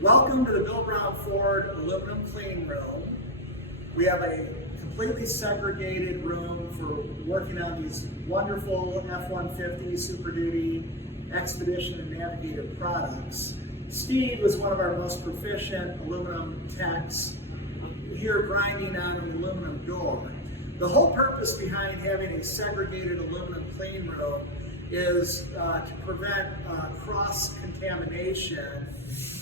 Welcome to the Bill Brown Ford aluminum clean room. We have a completely segregated room for working on these wonderful F-150 Super Duty, Expedition, and Navigator products. Steve was one of our most proficient aluminum techs here grinding on an aluminum door. The whole purpose behind having a segregated aluminum clean room is to prevent cross-contamination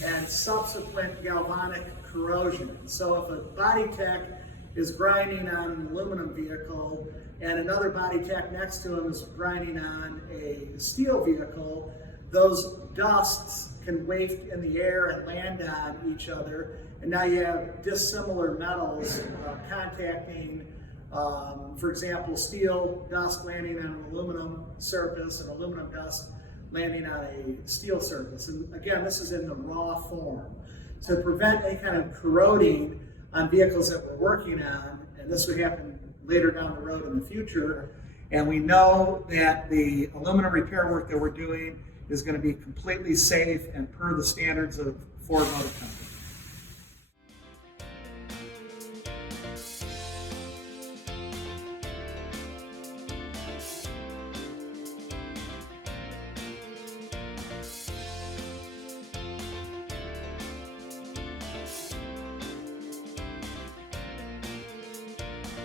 and subsequent galvanic corrosion. So if a body tech is grinding on an aluminum vehicle and another body tech next to him is grinding on a steel vehicle, those dusts can waft in the air and land on each other, and now you have dissimilar metals contacting, for example, steel dust landing on an aluminum surface and aluminum dust landing on a steel surface. And again, this is in the raw form. So to prevent any kind of corroding on vehicles that we're working on, and this would happen later down the road in the future, and we know that the aluminum repair work that we're doing is going to be completely safe and per the standards of Ford Motor Company.